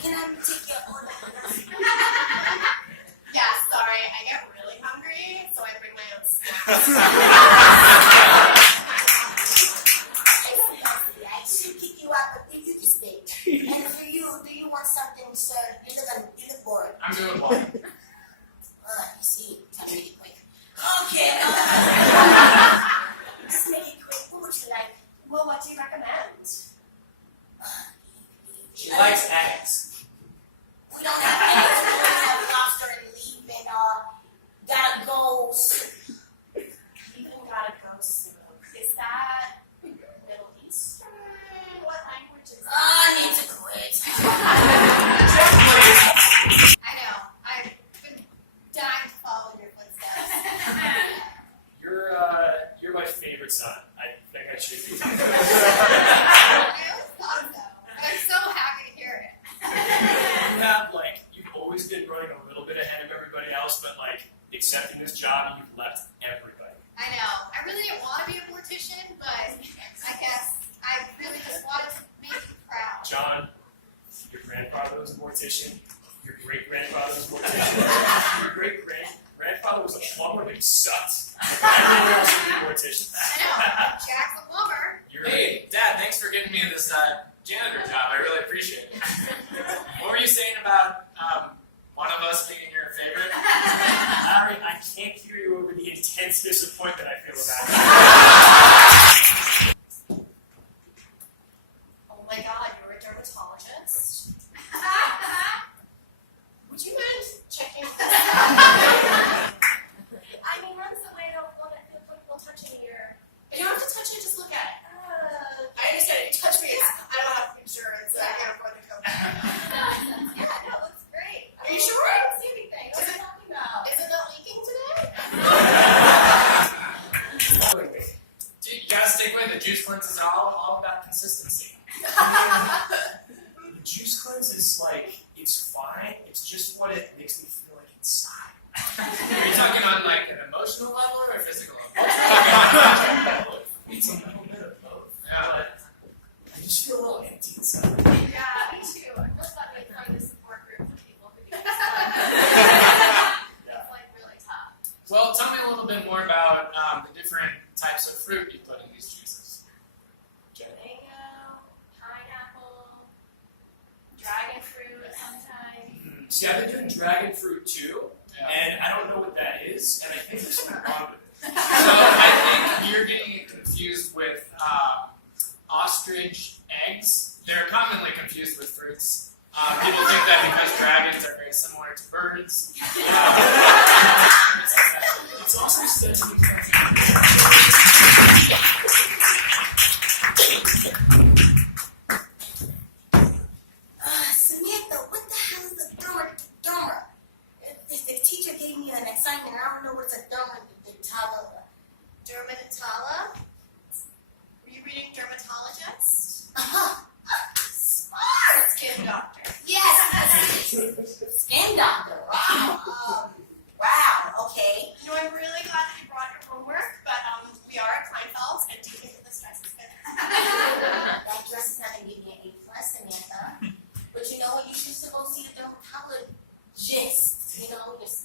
Can I take your order? Yeah, sorry, I get really hungry, so I bring my own snacks. I should kick you out, but you can stay. And for you, do you want something, sir? You look bored. I'm doing well. You see, time to make it quick. Okay. Just make it quick. What would you like? Well, what do you recommend? She likes eggs. We don't have eggs. We don't have lobster and leaf and gotta go. Even gotta go soon. Is that Middle Eastern? What language is that? I need to quit. I know. I've been dying to follow in your footsteps. You're my favorite son. I think I should be. I always thought so. I'm so happy to hear it. You've always been running a little bit ahead of everybody else, but accepting this job, you've left everybody. I know. I really didn't want to be a mortician, but I guess I really just wanted to make you proud. John, your grandfather was a mortician. Your great-grandfather was a mortician. Your great-grandfather was a plumber, but he sucked. Everyone else should be a mortician. I know. Jack's a plumber. Hey, Dad, thanks for getting me this janitor job. I really appreciate it. What were you saying about one of us being your favorite? Larry, I can't hear you over the intense disappointment I feel about it. Oh my god, you're a dermatologist. Would you mind checking this out? I mean, runs the way I don't want to feel comfortable touching your... You don't have to touch it, just look at it. I understand, you touch me, I don't have insurance, so I can't afford the code. Yeah, no, it looks great. Are you sure? I don't see anything. What are you talking about? Is it not leaking today? Dude, you gotta stick with it. Juice cleanse is all about consistency. The juice cleanse is it's fine. It's just what it makes me feel like inside. Are you talking on an emotional level or a physical level? It's a little bit of both. Yeah. But I just feel a little empty inside. Yeah, me too. I just thought we'd find a support group for people who do this. It's really tough. Well, tell me a little bit more about the different types of fruit you put in these juices. Mango, pineapple, dragon fruit sometimes. See, I've been doing dragon fruit too, Yeah. and I don't know what that is, and I think there's something wrong with it. So I think you're getting it confused with ostrich eggs. They're commonly confused with fruits. People think that because dragons are very similar to birds. It's also said to be Samantha, what the hell is a derma? If the teacher gave me an assignment, I don't know what's a dermatologist. Dermatologist? Were you reading Dermatologist? Smart! Skin doctor. Yes! Skin doctor. Wow. Wow, okay. You know, I'm really glad that you brought your homework, but we are at Kleinfeld's, and do you think that this dress is good? That dress is not going to give me an A+, Samantha. But you know what? You should still go see the dermatologist. You know, just